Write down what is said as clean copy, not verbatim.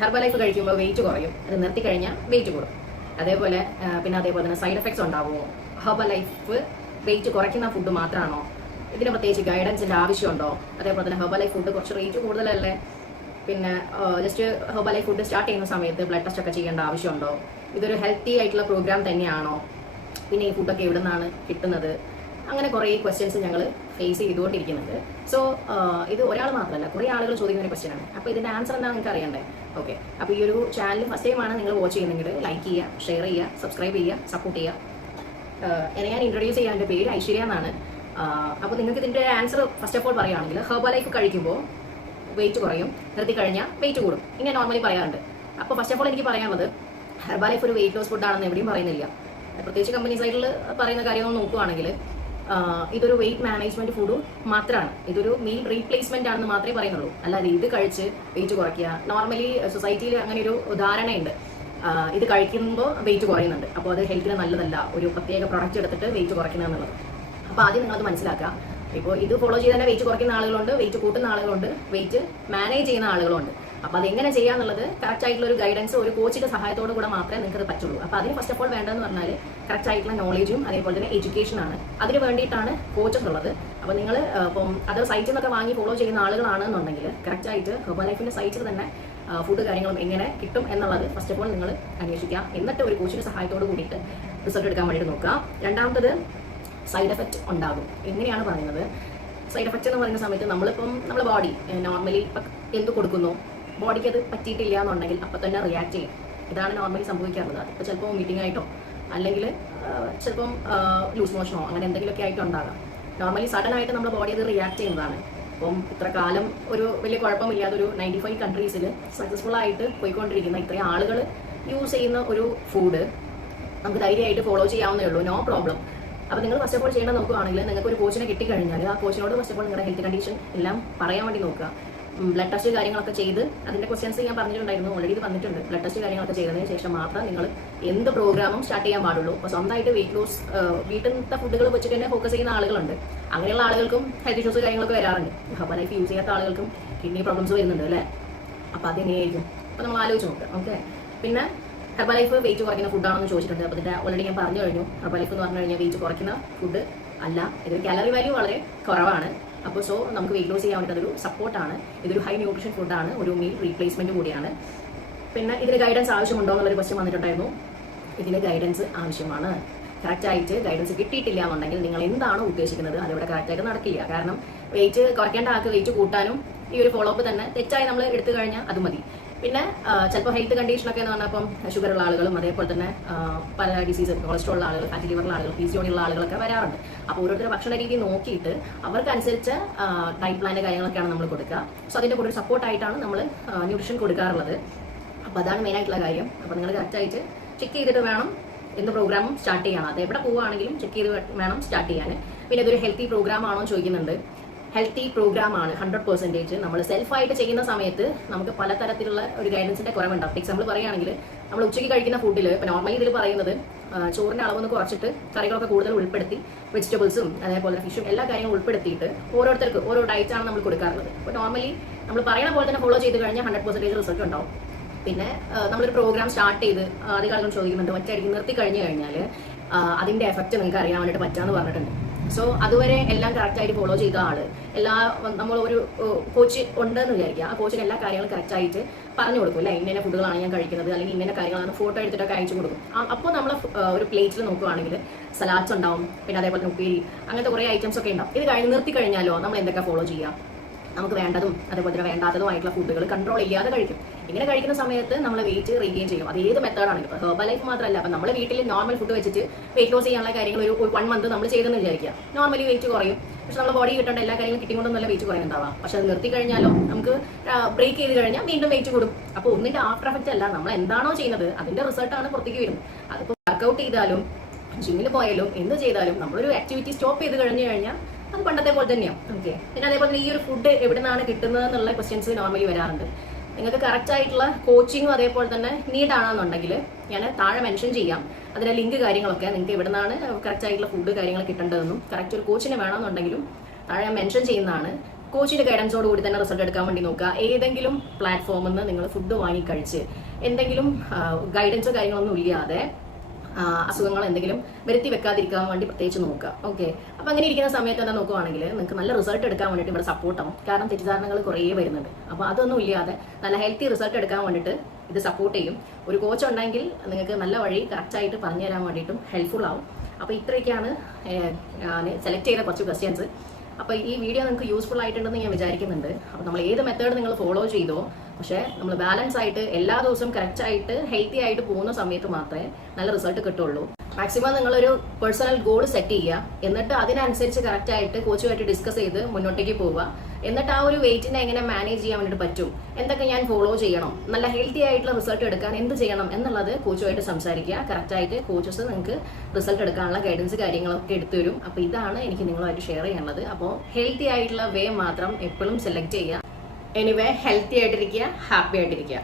ഹെർബലൈഫ് കഴിക്കുമ്പോൾ വെയിറ്റ് കുറയും, അത് നിർത്തി കഴിഞ്ഞാൽ വെയിറ്റ് കൂടും. അതേപോലെ തന്നെ സൈഡ് എഫക്ട്സ് ഉണ്ടാവുമോ? ഹെർബലൈഫ് വെയിറ്റ് കുറയ്ക്കുന്ന ഫുഡ് മാത്രമാണോ? ഇതിന് പ്രത്യേകിച്ച് ഗൈഡൻസിന്റെ ആവശ്യമുണ്ടോ? അതേപോലെ തന്നെ ഹെർബലൈഫ് ഫുഡ് കുറച്ച് റേറ്റ് കൂടുതലല്ലേ? പിന്നെ ജസ്റ്റ് ഹെർബലൈഫ് ഫുഡ് സ്റ്റാർട്ട് ചെയ്യുന്ന സമയത്ത് ബ്ലഡ് ടെസ്റ്റ് ഒക്കെ ചെയ്യേണ്ട ആവശ്യമുണ്ടോ? ഇതൊരു ഹെൽത്തി ആയിട്ടുള്ള പ്രോഗ്രാം തന്നെയാണോ? പിന്നെ ഈ ഫുഡൊക്കെ എവിടെ നിന്നാണ് കിട്ടുന്നത്? അങ്ങനെ കുറേ ക്വസ്റ്റ്യൻസ് ഞങ്ങൾ ഫേസ് ചെയ്തുകൊണ്ടിരിക്കുന്നുണ്ട്. സോ ഇത് ഒരാൾ മാത്രമല്ല, കുറേ ആളുകൾ ചോദിക്കുന്ന ഒരു ക്വസ്റ്റ്യൻ ആണ്. അപ്പോൾ ഇതിന്റെ ആൻസർ എന്താ നിങ്ങൾക്ക് അറിയണ്ടേ? ഓക്കെ, അപ്പോൾ ഈ ഒരു ചാനൽ ഫസ്റ്റ് ടൈമാണ് നിങ്ങൾ വാച്ച് ചെയ്യുന്നെങ്കിൽ ലൈക്ക് ചെയ്യുക, ഷെയർ ചെയ്യുക, സബ്സ്ക്രൈബ് ചെയ്യുക, സപ്പോർട്ട് ചെയ്യുക. ഞാൻ ഇൻട്രൊഡ്യൂസ് ചെയ്യാൻ എൻ്റെ പേര് ഐശ്വര്യ എന്നാണ്. അപ്പോൾ നിങ്ങൾക്ക് ഇതിൻ്റെ ആൻസർ ഫസ്റ്റ് ഓഫ് ഓൾ പറയുകയാണെങ്കിൽ ഹെർബലൈഫ് കഴിക്കുമ്പോൾ വെയിറ്റ് കുറയും, നിർത്തി കഴിഞ്ഞാൽ വെയിറ്റ് കൂടും, ഇങ്ങനെ നോർമലി പറയാറുണ്ട്. അപ്പോൾ ഫസ്റ്റ് ഓഫ് ഓൾ എനിക്ക് പറയാനുള്ളത്, ഹെർബലൈഫ് ഒരു വെയിറ്റ് ലോസ് ഫുഡാണെന്ന് എവിടെയും പറയുന്നില്ല. പ്രത്യേകിച്ച് കമ്പനി സൈഡിൽ പറയുന്ന കാര്യങ്ങൾ നോക്കുകയാണെങ്കിൽ ഇതൊരു വെയിറ്റ് മാനേജ്മെന്റ് ഫുഡ് മാത്രമാണ്, ഇതൊരു മീൽ റീപ്ലേസ്മെന്റ് ആണെന്ന് മാത്രമേ പറയുന്നുള്ളൂ. അല്ലാതെ ഇത് കഴിച്ച് വെയിറ്റ് കുറയ്ക്കുക, നോർമലി സൊസൈറ്റിയിൽ അങ്ങനെ ഒരു ധാരണയുണ്ട്, ഇത് കഴിക്കുമ്പോൾ വെയിറ്റ് കുറയുന്നുണ്ട്, അപ്പോൾ അത് ഹെൽത്തിന് നല്ലതല്ല, ഒരു പ്രത്യേക പ്രൊഡക്റ്റ് എടുത്തിട്ട് വെയിറ്റ് കുറയ്ക്കുക എന്നുള്ളത്. അപ്പോൾ ആദ്യം നിങ്ങളത് മനസ്സിലാക്കുക. ഇപ്പോൾ ഇത് ഫോളോ ചെയ്ത് തന്നെ വെയിറ്റ് കുറയ്ക്കുന്ന ആളുകളുണ്ട്, വെയിറ്റ് കൂട്ടുന്ന ആളുകളുണ്ട്, വെയിറ്റ് മാനേജ് ചെയ്യുന്ന ആളുകളുണ്ട്. അപ്പോൾ അതെങ്ങനെ ചെയ്യാന്നുള്ളത് കറക്റ്റ് ആയിട്ടുള്ള ഒരു ഗൈഡൻസ് ഒരു കോച്ചിന്റെ സഹായത്തോടു കൂടെ മാത്രമേ നിങ്ങൾക്ക് പറ്റുള്ളൂ. അപ്പോൾ അതിന് ഫസ്റ്റ് ഓഫ് ഓൾ വേണ്ടതെന്ന് പറഞ്ഞാൽ കറക്റ്റ് ആയിട്ടുള്ള നോളേജും അതേപോലെ തന്നെ എഡ്യൂക്കേഷനാണ്. അതിന് വേണ്ടിയിട്ടാണ് കോച്ചസ് ഉള്ളത്. അപ്പോൾ നിങ്ങൾ ഇപ്പം അത് സൈറ്റിൽ നിന്നൊക്കെ വാങ്ങി ഫോളോ ചെയ്യുന്ന ആളുകളാണെന്നുണ്ടെങ്കിൽ കറക്റ്റ് ആയിട്ട് ഹെർബലൈഫിന്റെ സൈറ്റിൽ തന്നെ ഫുഡ് കാര്യങ്ങളും എങ്ങനെ കിട്ടും എന്നുള്ളത് ഫസ്റ്റ് ഓഫ് ഓൾ നിങ്ങൾ അന്വേഷിക്കുക. എന്നിട്ട് ഒരു കോച്ചിന്റെ സഹായത്തോട് കൂടിയിട്ട് റിസൾട്ട് എടുക്കാൻ വേണ്ടിയിട്ട് നോക്കുക. രണ്ടാമത്തത് സൈഡ് എഫക്റ്റ് ഉണ്ടാകും. എങ്ങനെയാണ് പറയുന്നത്? സൈഡ് എഫക്റ്റ് എന്ന് പറയുന്ന സമയത്ത് നമ്മളിപ്പം നമ്മുടെ ബോഡി നോർമലി എന്ത് കൊടുക്കുന്നു, ബോഡിക്ക് അത് പറ്റിയിട്ടില്ല എന്നുണ്ടെങ്കിൽ അപ്പം തന്നെ റിയാക്ട് ചെയ്യും. ഇതാണ് നോർമലി സംഭവിക്കാറുള്ളത്. അതിപ്പോൾ ചിലപ്പോൾ മീറ്റിംഗ് ആയിട്ടോ അല്ലെങ്കിൽ ചിലപ്പം ലൂസ് മോഷനോ അങ്ങനെ എന്തെങ്കിലുമൊക്കെ ആയിട്ടോ ഉണ്ടാകാം. നോർമലി സഡൻ ആയിട്ട് നമ്മുടെ ബോഡി അത് റിയാക്ട് ചെയ്യുന്നതാണ്. അപ്പം ഇത്ര കാലം ഒരു വലിയ കുഴപ്പമില്ലാതെ ഒരു 95 കൺട്രീസിൽ സക്സസ്ഫുൾ ആയിട്ട് പോയിക്കൊണ്ടിരിക്കുന്ന ഇത്രയും ആളുകൾ യൂസ് ചെയ്യുന്ന ഒരു ഫുഡ് നമുക്ക് ധൈര്യമായിട്ട് ഫോളോ ചെയ്യാവുന്നേ ഉള്ളൂ, നോ പ്രോബ്ലം. അപ്പോൾ നിങ്ങൾ ഫസ്റ്റ് ഓഫ് ഓൾ ചെയ്യേണ്ട നോക്കുകയാണെങ്കിൽ നിങ്ങൾക്ക് ഒരു കോച്ചിനെ കിട്ടിക്കഴിഞ്ഞാൽ ആ കോച്ചിനോട് ഫസ്റ്റ് ഓഫ് ഓൾ നിങ്ങളുടെ ഹെൽത്ത് കണ്ടീഷൻ എല്ലാം പറയാൻ വേണ്ടി നോക്കുക. ബ്ലഡ് ടെസ്റ്റ് കാര്യങ്ങളൊക്കെ ചെയ്ത് അതിന്റെ ക്വസ്റ്റ്യൻസ് ഞാൻ പറഞ്ഞിട്ടുണ്ടായിരുന്നു, ഓൾറെഡി ഇത് വന്നിട്ടുണ്ട്. ബ്ലഡ് ടെസ്റ്റ് കാര്യങ്ങളൊക്കെ ചെയ്തതിന് ശേഷം മാത്രം നിങ്ങൾ എന്ത് പ്രോഗ്രാമും സ്റ്റാർട്ട് ചെയ്യാൻ പാടുള്ളൂ. അപ്പോൾ സ്വന്തമായിട്ട് വെയിറ്റ് ലോസ് വീട്ടിലത്തെ ഫുഡുകൾ വെച്ചിട്ട് തന്നെ ഫോക്കസ് ചെയ്യുന്ന ആളുകളുണ്ട്. അങ്ങനെയുള്ള ആളുകൾക്കും ഹെൽത്ത് ഇഷ്യൂസ് കാര്യങ്ങളൊക്കെ വരാറുണ്ട്. ഹെർബലൈഫ് യൂസ് ചെയ്യാത്ത ആളുകൾക്കും കിഡ്നി പ്രോബ്ലംസ് വരുന്നുണ്ട് അല്ലേ? അപ്പോൾ അതെങ്ങനെയായിരിക്കും? അപ്പോൾ നമ്മൾ ആലോചിച്ച് നോക്കുക. ഓക്കെ, പിന്നെ ഹെർബലൈഫ് വെയിറ്റ് കുറയ്ക്കുന്ന ഫുഡാണെന്ന് ചോദിച്ചിട്ടുണ്ട്. അപ്പോൾ ഇതിന്റെ ഓൾറെഡി ഞാൻ പറഞ്ഞു കഴിഞ്ഞു. ഹെർബലൈഫ് എന്ന് പറഞ്ഞു കഴിഞ്ഞാൽ വെയിറ്റ് കുറയ്ക്കുന്ന ഫുഡ് അല്ല, ഇതൊരു കാലറി വാല്യൂ വളരെ കുറവാണ്. അപ്പോൾ സോ നമുക്ക് വെയിറ്റ് ലോസ് ചെയ്യാൻ വേണ്ടിയിട്ട് അതൊരു സപ്പോർട്ടാണ്. ഇതൊരു ഹൈ ന്യൂട്രീഷൻ ഫുഡാണ്, ഒരു മീൽ റീപ്ലേസ്മെന്റ് കൂടിയാണ്. പിന്നെ ഇതിന് ഗൈഡൻസ് ആവശ്യമുണ്ടോ എന്നുള്ളൊരു ക്വസ്റ്റ്യൻ വന്നിട്ടുണ്ടായിരുന്നു. ഇതിന് ഗൈഡൻസ് ആവശ്യമാണ്. കറക്റ്റായിട്ട് ഗൈഡൻസ് കിട്ടിയിട്ടില്ല എന്നുണ്ടെങ്കിൽ നിങ്ങൾ എന്താണോ ഉദ്ദേശിക്കുന്നത് അതിവിടെ കറക്റ്റായിട്ട് നടക്കില്ല. കാരണം വെയിറ്റ് കുറയ്ക്കേണ്ട ആൾക്ക് വെയിറ്റ് കൂട്ടാനും ഈ ഒരു ഫോളോ അപ്പ് തന്നെ തെറ്റായി നമ്മൾ എടുത്തു കഴിഞ്ഞാൽ അത് മതി. പിന്നെ ചിലപ്പോൾ ഹെൽത്ത് കണ്ടീഷനൊക്കെ എന്ന് പറഞ്ഞാൽ ഇപ്പം ഷുഗർ ഉള്ള ആളുകളും അതേപോലെ തന്നെ പല ഡിസീസ്, കൊളസ്ട്രോൾ ഉള്ള ആളുകൾ, ഫാറ്റി ലിവറുള്ള ആളുകൾ, PCOD ഉള്ള ആളുകളൊക്കെ വരാറുണ്ട്. അപ്പോൾ ഓരോരുത്തരുടെ ഭക്ഷണ രീതി നോക്കിയിട്ട് അവർക്കനുസരിച്ച് ഡയറ്റ് പ്ലാൻ്റെ കാര്യങ്ങളൊക്കെയാണ് നമ്മൾ കൊടുക്കുക. സോ അതിൻ്റെ കൂടെ ഒരു സപ്പോർട്ടായിട്ടാണ് നമ്മൾ ന്യൂട്രീഷൻ കൊടുക്കാറുള്ളത്. അപ്പോൾ അതാണ് മെയിൻ ആയിട്ടുള്ള കാര്യം. അപ്പോൾ നിങ്ങൾ കറക്റ്റായിട്ട് ചെക്ക് ചെയ്തിട്ട് വേണം എന്ത് പ്രോഗ്രാമും സ്റ്റാർട്ട് ചെയ്യണം. അത് എവിടെ പോവുകയാണെങ്കിലും ചെക്ക് ചെയ്ത് വേണം സ്റ്റാർട്ട് ചെയ്യാൻ. പിന്നെ ഇതൊരു ഹെൽത്തി പ്രോഗ്രാം ആണോ ചോദിക്കുന്നുണ്ട്. ഹെൽത്തി പ്രോഗ്രാം ആണ് 100%. നമ്മൾ സെൽഫായിട്ട് ചെയ്യുന്ന സമയത്ത് നമുക്ക് പലതരത്തിലുള്ള ഒരു ഗൈഡൻസിന്റെ കുറവുണ്ടാവും. എക്സാമ്പിൾ പറയുകയാണെങ്കിൽ നമ്മൾ ഉച്ചയ്ക്ക് കഴിക്കുന്ന ഫുഡിൽ ഇപ്പോൾ നോർമലി ഇതിൽ പറയുന്നത് ചോറിന്റെ അളവൊന്ന് കുറച്ചിട്ട് കറികളൊക്കെ കൂടുതൽ ഉൾപ്പെടുത്തി വെജിറ്റബിൾസും അതേപോലെ ഫിഷും എല്ലാ കാര്യങ്ങളും ഉൾപ്പെടുത്തിയിട്ട് ഓരോരുത്തർക്ക് ഓരോ ഡയറ്റാണ് നമ്മൾ കൊടുക്കാറുള്ളത്. അപ്പോൾ നോർമലി നമ്മൾ പറയുന്ന പോലെ തന്നെ ഫോളോ ചെയ്ത് കഴിഞ്ഞാൽ 100% റിസൾട്ട് ഉണ്ടാവും. പിന്നെ നമ്മളൊരു പ്രോഗ്രാം സ്റ്റാർട്ട് ചെയ്ത് അധികം ആളുകൾ ചോദിക്കുന്നുണ്ട്, ഒറ്റയടിക്ക് നിർത്തി കഴിഞ്ഞു കഴിഞ്ഞാൽ അതിന്റെ എഫക്റ്റ് നിങ്ങൾക്ക് അറിയാൻ വേണ്ടിയിട്ട് പറ്റാന്ന് പറഞ്ഞിട്ടുണ്ട്. സോ അതുവരെ എല്ലാം കറക്റ്റായിട്ട് ഫോളോ ചെയ്ത ആള് നമ്മൾ ഒരു കോച്ച് ഉണ്ടെന്ന് വിചാരിക്കുക. ആ കോച്ചിന് എല്ലാ കാര്യങ്ങളും കറക്റ്റായിട്ട് പറഞ്ഞു കൊടുക്കും. അല്ല ഇന്ന ഫുഡുകളാണ് ഞാൻ കഴിക്കുന്നത് അല്ലെങ്കിൽ ഇന്ന കാര്യങ്ങളാണ് ഫോട്ടോ എടുത്തിട്ടൊക്കെ അയച്ചു കൊടുക്കും. അപ്പോൾ നമ്മൾ ഒരു പ്ലേറ്റിൽ നോക്കുകയാണെങ്കിൽ സലാഡ്സ് ഉണ്ടാവും, പിന്നെ അതേപോലെ ഉപ്പേരി, അങ്ങനത്തെ കുറേ ഐറ്റംസ് ഒക്കെ ഉണ്ടാവും. ഇത് കഴിഞ്ഞ് നിർത്തി കഴിഞ്ഞാലോ നമ്മൾ എന്തൊക്കെ ഫോളോ ചെയ്യാം? നമുക്ക് വേണ്ടതും അതേപോലെ തന്നെ വേണ്ടാത്തതുമായിട്ടുള്ള ഫുഡുകൾ കൺട്രോൾ ചെയ്യാതെ കഴിക്കും. ഇങ്ങനെ കഴിക്കുന്ന സമയത്ത് നമ്മൾ വെയിറ്റ് റീഗെയിൻ ചെയ്യും. അത് ഏത് മെത്തേഡാണെങ്കിലും ഇപ്പോൾ ഹെർബലൈഫ് മാത്രമല്ല, അപ്പം നമ്മൾ വീട്ടിൽ നോർമൽ ഫുഡ് വെച്ചിട്ട് വെയിറ്റ് ലോസ് ചെയ്യാനുള്ള കാര്യങ്ങൾ ഒരു 1 മന്ത് നമ്മൾ ചെയ്തെന്ന് വിചാരിക്കുക. നോർമലി വെയിറ്റ് കുറയും. പക്ഷെ നമ്മുടെ ബോഡി കിട്ടേണ്ട എല്ലാ കാര്യങ്ങളും കിട്ടിക്കൊണ്ടൊന്നുമല്ല വെയിറ്റ് കുറയുന്നുണ്ടാവാം. പക്ഷെ അത് നിർത്തി കഴിഞ്ഞാലോ നമുക്ക് ബ്രേക്ക് ചെയ്ത് കഴിഞ്ഞാൽ വീണ്ടും വെയിറ്റ് കൂടും. അപ്പോൾ ഒന്നിന്റെ ആഫ്റ്റർ എഫക്റ്റ് അല്ല, നമ്മൾ എന്താണോ ചെയ്യുന്നത് അതിന്റെ റിസൾട്ടാണ് പുറത്തേക്ക് വരുന്നത്. അതിപ്പോൾ വർക്കൗട്ട് ചെയ്താലും ജിമ്മിൽ പോയാലും എന്ത് ചെയ്താലും നമ്മളൊരു ആക്ടിവിറ്റി സ്റ്റോപ്പ് ചെയ്ത് കഴിഞ്ഞു കഴിഞ്ഞാൽ അത് പണ്ടത്തെ പോലെ തന്നെയാണ്. ഓക്കെ, പിന്നെ അതേപോലെ തന്നെ ഈ ഒരു ഫുഡ് എവിടെ നിന്നാണ് കിട്ടുന്നത് എന്നുള്ള ക്വസ്റ്റ്യൻസ് നോർമലി വരാറുണ്ട്. നിങ്ങൾക്ക് കറക്റ്റ് ആയിട്ടുള്ള കോച്ചിങ്ങും അതേപോലെ തന്നെ നീഡാണെന്നുണ്ടെങ്കിൽ ഞാൻ താഴെ മെൻഷൻ ചെയ്യാം. അതിന്റെ ലിങ്ക് കാര്യങ്ങളൊക്കെ നിങ്ങൾക്ക് എവിടെ നിന്നാണ് കറക്റ്റ് ആയിട്ടുള്ള ഫുഡ് കാര്യങ്ങൾ കിട്ടേണ്ടതെന്നും കറക്റ്റ് ഒരു കോച്ചിനെ വേണമെന്നുണ്ടെങ്കിലും താഴെ മെൻഷൻ ചെയ്യുന്നതാണ്. കോച്ചിന്റെ ഗൈഡൻസോട് കൂടി തന്നെ റിസൾട്ട് എടുക്കാൻ വേണ്ടി നോക്കുക. ഏതെങ്കിലും പ്ലാറ്റ്ഫോമിൽ നിന്ന് നിങ്ങൾ ഫുഡ് വാങ്ങി കഴിച്ച് എന്തെങ്കിലും ഗൈഡൻസോ കാര്യങ്ങളൊന്നും ഇല്ലാതെ അസുഖങ്ങൾ എന്തെങ്കിലും വരുത്തി വെക്കാതിരിക്കാൻ വേണ്ടി പ്രത്യേകിച്ച് നോക്കുക. ഓക്കെ, അപ്പൊ അങ്ങനെ ഇരിക്കുന്ന സമയത്ത് തന്നെ നോക്കുവാണെങ്കിൽ നിങ്ങൾക്ക് നല്ല റിസൾട്ട് എടുക്കാൻ വേണ്ടിയിട്ട് ഇവിടെ സപ്പോർട്ടാവും. കാരണം തെറ്റിദ്ധാരണകൾ കുറേ വരുന്നുണ്ട്. അപ്പോൾ അതൊന്നും ഇല്ലാതെ നല്ല ഹെൽത്തി റിസൾട്ട് എടുക്കാൻ വേണ്ടിയിട്ട് ഇത് സപ്പോർട്ട് ചെയ്യും. ഒരു കോച്ച് ഉണ്ടെങ്കിൽ നിങ്ങൾക്ക് നല്ല വഴി കറക്റ്റായിട്ട് പറഞ്ഞു തരാൻ വേണ്ടിയിട്ടും ഹെൽപ്ഫുൾ ആവും. അപ്പോൾ ഇത്രയൊക്കെയാണ് ഞാൻ സെലക്ട് ചെയ്ത കുറച്ച് ക്വസ്റ്റ്യൻസ്. അപ്പോൾ ഈ വീഡിയോ നിങ്ങൾക്ക് യൂസ്ഫുൾ ആയിട്ടുണ്ടെന്ന് ഞാൻ വിചാരിക്കുന്നുണ്ട്. അപ്പോൾ നമ്മൾ ഏത് മെത്തേഡ് നിങ്ങൾ ഫോളോ ചെയ്തോ, പക്ഷേ നമ്മൾ ബാലൻസ് ആയിട്ട് എല്ലാ ദിവസവും കറക്റ്റായിട്ട് ഹെൽത്തി ആയിട്ട് പോകുന്ന സമയത്ത് മാത്രമേ നല്ല റിസൾട്ട് കിട്ടുള്ളൂ. മാക്സിമം നിങ്ങളൊരു പേഴ്സണൽ ഗോൾ സെറ്റ് ചെയ്യുക, എന്നിട്ട് അതിനനുസരിച്ച് കറക്റ്റായിട്ട് കോച്ചുമായിട്ട് ഡിസ്കസ് ചെയ്ത് മുന്നോട്ടേക്ക് പോവുക. എന്നിട്ട് ആ ഒരു വെയിറ്റിനെ എങ്ങനെ മാനേജ് ചെയ്യാൻ വേണ്ടിയിട്ട് പറ്റും, എന്തൊക്കെ ഞാൻ ഫോളോ ചെയ്യണം, നല്ല ഹെൽത്തി ആയിട്ടുള്ള റിസൾട്ട് എടുക്കാൻ എന്ത് ചെയ്യണം എന്നുള്ളത് കോച്ചുമായിട്ട് സംസാരിക്കുക. കറക്റ്റായിട്ട് കോച്ചസ് നിങ്ങൾക്ക് റിസൾട്ട് എടുക്കാനുള്ള ഗൈഡൻസ് കാര്യങ്ങളൊക്കെ എടുത്തു തരും. അപ്പോൾ ഇതാണ് എനിക്ക് നിങ്ങളുമായിട്ട് ഷെയർ ചെയ്യാനുള്ളത്. അപ്പോൾ ഹെൽത്തി ആയിട്ടുള്ള വേ മാത്രം എപ്പോഴും സെലക്ട് ചെയ്യുക. എനിവേ, ഹെൽത്തി ആയിട്ടിരിക്കുക, ഹാപ്പി ആയിട്ടിരിക്കുക.